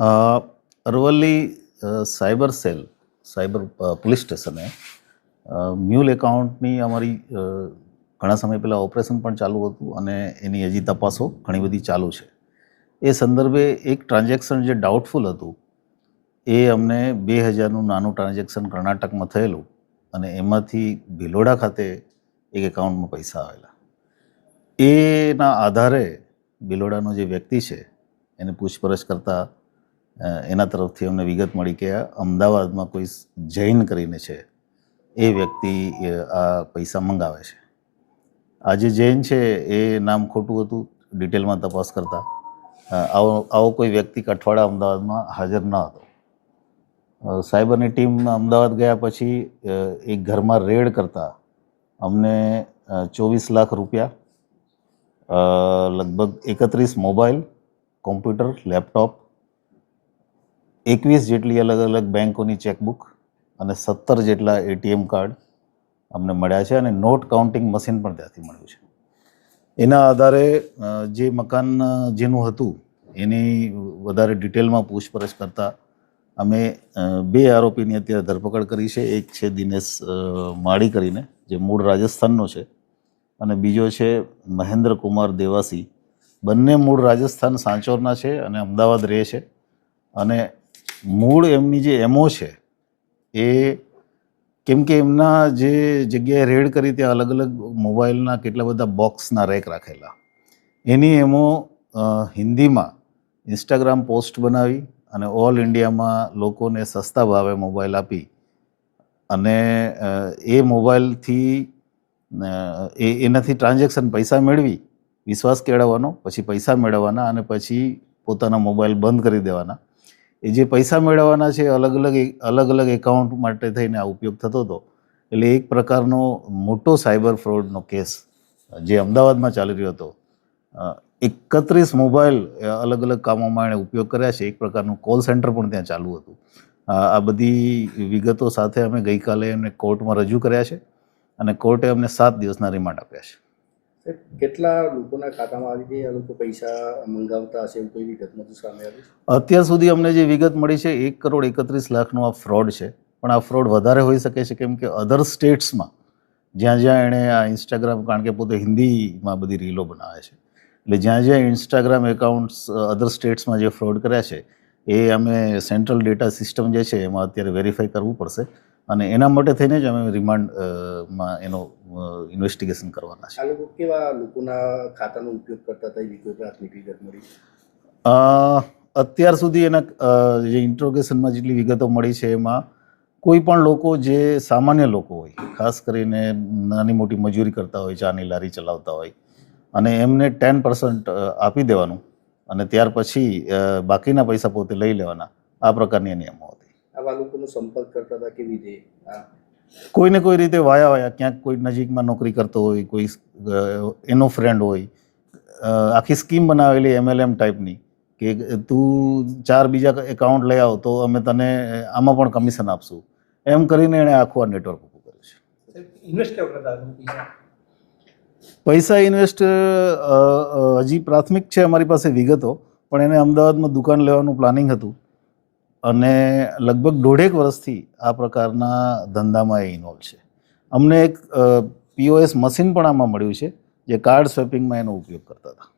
અ, Aravalli cyber cell cyber police સ્ટેશને mule એકાઉન્ટની અમારી ઘણા સમય પહેલાં ઓપરેશન પણ ચાલુ હતું અને એની હજી તપાસો ઘણી બધી ચાલુ છે. એ સંદર્ભે એક ટ્રાન્ઝેક્શન જે ડાઉટફુલ હતું એ અમને 2000નું નાનું ટ્રાન્ઝેક્શન કર્ણાટકમાં થયેલું અને એમાંથી ભિલોડા ખાતે એક એકાઉન્ટમાં પૈસા આવેલા. એના આધારે ભિલોડાનો જે વ્યક્તિ છે એને પૂછપરછ કરતાં એના તરફથી અમને વિગત મળી કે અમદાવાદમાં કોઈ જૈન કરીને છે એ વ્યક્તિ આ પૈસા મંગાવે છે. આ જે જૈન છે એ નામ ખોટું હતું. ડિટેલમાં તપાસ કરતા આવો કોઈ વ્યક્તિ અઠવાડા અમદાવાદમાં હાજર ન હતો. સાયબરની ટીમ અમદાવાદ ગયા પછી એક ઘરમાં રેડ કરતા અમને 24 લાખ રૂપિયા, લગભગ 31 મોબાઈલ, કોમ્પ્યુટર, લેપટોપ, 21 જેટલી અલગ અલગ બેંકોની ચેકબુક અને 17 જેટલા એટીએમ કાર્ડ અમને મળ્યા છે અને નોટ કાઉન્ટિંગ મશીન પણ ત્યાંથી મળ્યું છે. એના આધારે જે મકાન જેનું હતું એની વધારે ડિટેલમાં પૂછપરછ કરતાં અમે 2 આરોપીની અત્યારે ધરપકડ કરી છે. એક છે દિનેશ માળી કરીને જે મૂળ રાજસ્થાનનો છે અને બીજો છે મહેન્દ્ર કુમાર દેવાસી. બંને મૂળ રાજસ્થાન સાંચોરના છે અને અમદાવાદ રહે છે અને મૂળ એમની જે એમઓ છે એ કેમ કે એમના જે જગ્યાએ રેડ કરી ત્યાં અલગ અલગ મોબાઈલના કેટલા બધા બોક્સના રેક રાખેલા. એની એમો હિન્દીમાં ઇન્સ્ટાગ્રામ પોસ્ટ બનાવી અને ઓલ ઇન્ડિયામાં લોકોને સસ્તા ભાવે મોબાઈલ આપી અને એ મોબાઈલથી એનાથી ટ્રાન્ઝેક્શન પૈસા મેળવી વિશ્વાસ કેળવવાનો, પછી પૈસા મેળવવાના અને પછી પોતાના મોબાઈલ બંધ કરી દેવાના. એ જે પૈસા મેળવવાના છે અલગ અલગ એકાઉન્ટ માટે થઈને આ ઉપયોગ થતો હતો. એટલે એક પ્રકારનો મોટો સાયબર ફ્રોડનો કેસ જે અમદાવાદમાં ચાલી રહ્યો હતો. 31 મોબાઈલ અલગ અલગ કામોમાં એણે ઉપયોગ કર્યા છે. એક પ્રકારનું કોલ સેન્ટર પણ ત્યાં ચાલુ હતું. આ બધી વિગતો સાથે અમે ગઈકાલે એમને કોર્ટમાં રજૂ કર્યા છે અને કોર્ટે અમને 7 દિવસના રિમાન્ડ આપ્યા છે. કેટલા લોકોના ખાતામાં આવી ગયા, લોકો પૈસા મંગાવતા હશે એવું કોઈ વિગતમાં સામે આવી? અત્યાર સુધી અમને જે વિગત મળી છે 1,31,00,000નો આ ફ્રોડ છે. પણ આ ફ્રોડ વધારે હોઈ શકે છે કેમ કે અધર સ્ટેટ્સમાં જ્યાં એણે આ ઇન્સ્ટાગ્રામ, કારણ કે પોતે હિન્દીમાં બધી રીલો બનાવે છે, એટલે જ્યાં ઇન્સ્ટાગ્રામ એકાઉન્ટ્સ અધર સ્ટેટ્સમાં જે ફ્રોડ કર્યા છે એ અમે સેન્ટ્રલ ડેટા સિસ્ટમ જે છે એમાં અત્યારે વેરીફાઈ કરવું પડશે અને એના માટે થઈને જ અમે રિમાન્ડમાં એનો ઇન્વેસ્ટિગેશન કરવાના છે. આ લોકો કેવા લોકોના ખાતાનો ઉપયોગ કરતા હતા એવી કોઈ પ્રાથમિક વિગત મળી? અત્યાર સુધી એના જે ઇન્ટ્રોગેશનમાં જેટલી વિગતો મળી છે એમાં કોઈ પણ લોકો જે સામાન્ય લોકો હોય, ખાસ કરીને નાની મોટી મજૂરી કરતા હોય, ચાની લારી ચલાવતા હોય અને એમને 10% આપી દેવાનું અને ત્યાર પછી બાકીના પૈસા પોતે લઈ લેવાના, આ પ્રકારની નિયમો હતી. આવા લોકોનો સંપર્ક કરતા હતા કેવી રીતે? કોઈને કોઈ રીતે વાયા ક્યાંક કોઈ નજીકમાં નોકરી કરતો હોય, કોઈ એનો ફ્રેન્ડ હોય, આખી સ્કીમ બનાવેલી MLM ટાઈપની કે તું 4 બીજા એકાઉન્ટ લઈ આવ તો અમે તને આમાં પણ કમિશન આપશું, એમ કરીને એણે આખું આ નેટવર્ક ઊભું કર્યું છે. ઇન્વેસ્ટ કેવું કરતા પૈસા ઇન્વેસ્ટ હજી પ્રાથમિક છે અમારી પાસે વિગતો, પણ એને અમદાવાદમાં દુકાન લેવાનું પ્લાનિંગ હતું અને લગભગ 1.5 વર્ષથી આ પ્રકારના ધંધામાં એ ઇન્વોલ્વ છે. અમને એક POS મશીન પણ આમાં મળ્યું છે જે કાર્ડ સ્વેપિંગમાં એનો ઉપયોગ કરતા હતા.